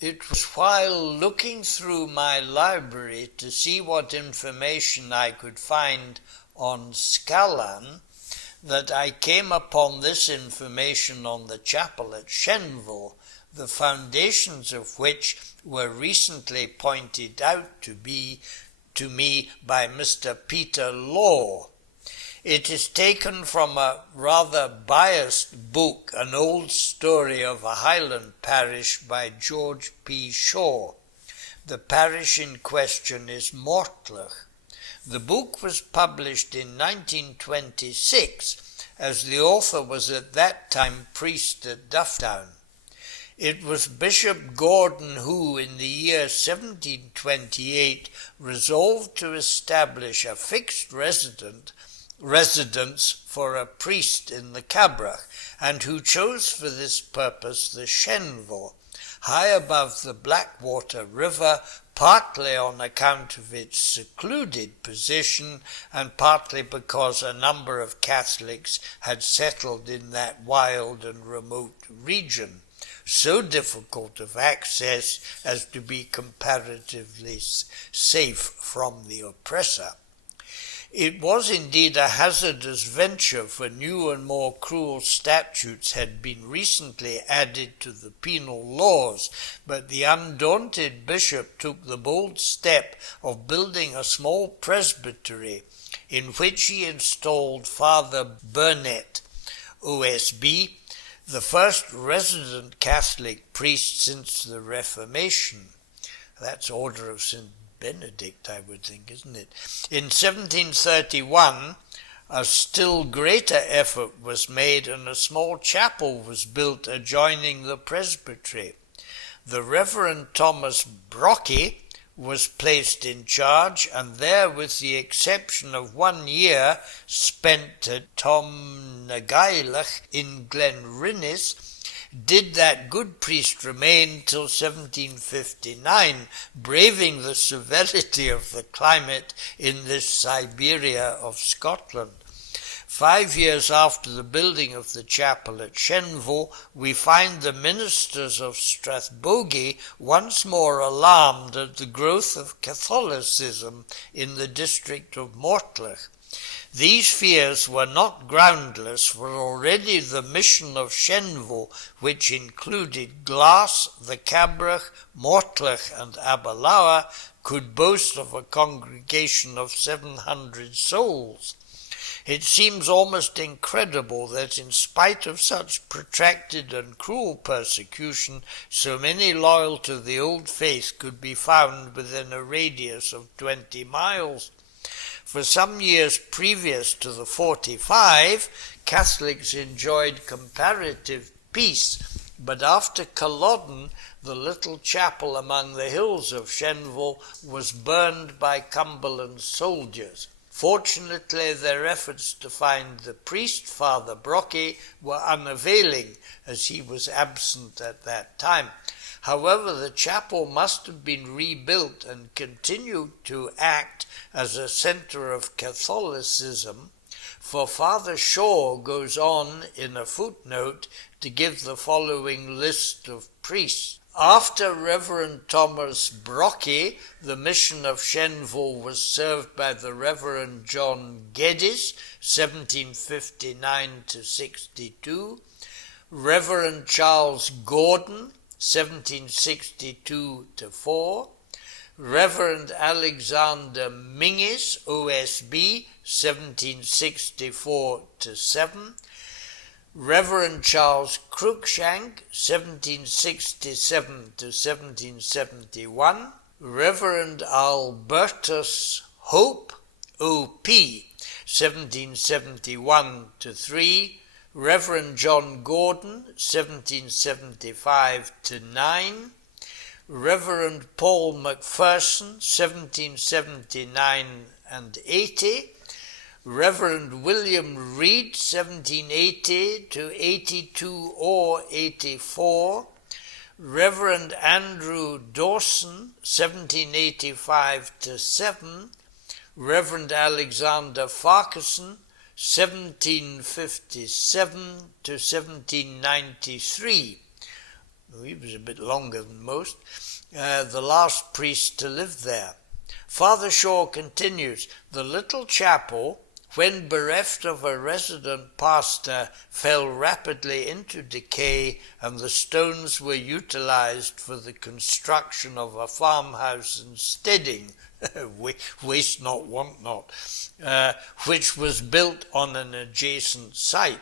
It was while looking through my library to see what information I could find on Scalan that I came upon this information on the chapel at Shenval, the foundations of which were recently pointed out to me by Mr. Peter Law. It is taken from a rather biased book, An Old Story of a Highland Parish by George P. Shaw. The parish in question is Mortlach. The book was published in 1926, as the author was at that time priest at Dufftown. It was Bishop Gordon who, in the year 1728, resolved to establish a fixed residence for a priest in the Cabrach, and who chose for this purpose the Shenval, high above the Blackwater River, partly on account of its secluded position and partly because a number of Catholics had settled in that wild and remote region, so difficult of access as to be comparatively safe from the oppressor. It was indeed a hazardous venture, for new and more cruel statutes had been recently added to the penal laws, but the undaunted bishop took the bold step of building a small presbytery in which he installed Father Burnett, OSB, the first resident Catholic priest since the Reformation. That's Order of St. Benedict, I would think, isn't it? In 1731, a still greater effort was made and a small chapel was built adjoining the presbytery. The Reverend Thomas Brockie was placed in charge, and there, with the exception of 1 year spent at Tomnagailach in Glenrinnes, did that good priest remain till 1759, braving the severity of the climate in this Siberia of Scotland. 5 years after the building of the chapel at Shenval, we find the ministers of Strathbogie once more alarmed at the growth of Catholicism in the district of Mortlach. These fears were not groundless, for already the mission of Shenval, which included Glass, the Cabrach, Mortlach and Abalawa, could boast of a congregation of 700 souls. It seems almost incredible that in spite of such protracted and cruel persecution, so many loyal to the old faith could be found within a radius of 20 miles. For some years previous to the 45, Catholics enjoyed comparative peace, but after Culloden, the little chapel among the hills of Shenval was burned by Cumberland soldiers. Fortunately, their efforts to find the priest, Father Brockie, were unavailing, as he was absent at that time. However, the chapel must have been rebuilt and continued to act as a centre of Catholicism, for Father Shaw goes on in a footnote to give the following list of priests. After Reverend Thomas Brockie, the mission of Shenval was served by the Reverend John Geddes, 1759 to 62, Reverend Charles Gordon, 1762 to 4, Reverend Alexander Mingis, OSB, 1764 to 7, Reverend Charles Cruikshank, 1767 to 1771, Reverend Albertus Hope, OP, 1771 to 3, Reverend John Gordon, 1775 to 9, Reverend Paul Macpherson, 1779 and 80, Reverend William Reed, 1780 to 82 or 84, Reverend Andrew Dawson, 1785 to 7, Reverend Alexander Farquharson, 1757 to 1793. he was a bit longer than most, the last priest to live there. Father Shaw continues, the little chapel, when bereft of a resident pastor, fell rapidly into decay, and the stones were utilized for the construction of a farmhouse and steading, waste not, want not, which was built on an adjacent site.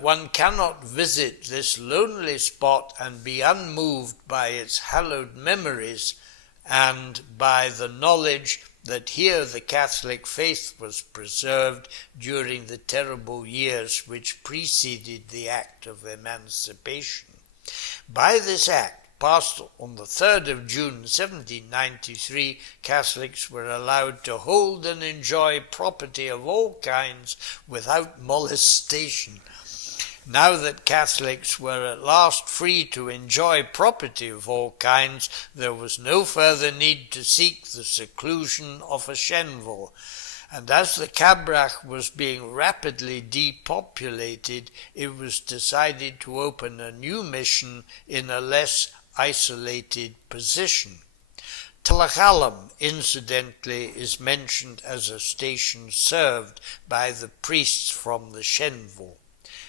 One cannot visit this lonely spot and be unmoved by its hallowed memories and by the knowledge that here the Catholic faith was preserved during the terrible years which preceded the Act of Emancipation. By this act, passed on the 3rd of June 1793, Catholics were allowed to hold and enjoy property of all kinds without molestation. Now that Catholics were at last free to enjoy property of all kinds, there was no further need to seek the seclusion of a Shenval, and as the Cabrach was being rapidly depopulated, it was decided to open a new mission in a less isolated position. Tullochallum, incidentally, is mentioned as a station served by the priests from the Shenval.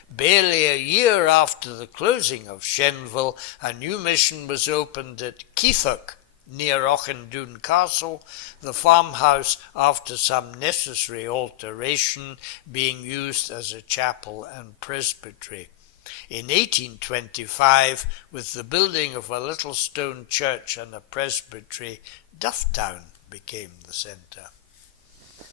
Barely a year after the closing of Shenval, a new mission was opened at Keithuk, near Auchendoun Castle, the farmhouse, after some necessary alteration, being used as a chapel and presbytery. In 1825, with the building of a little stone church and a presbytery, Dufftown became the centre.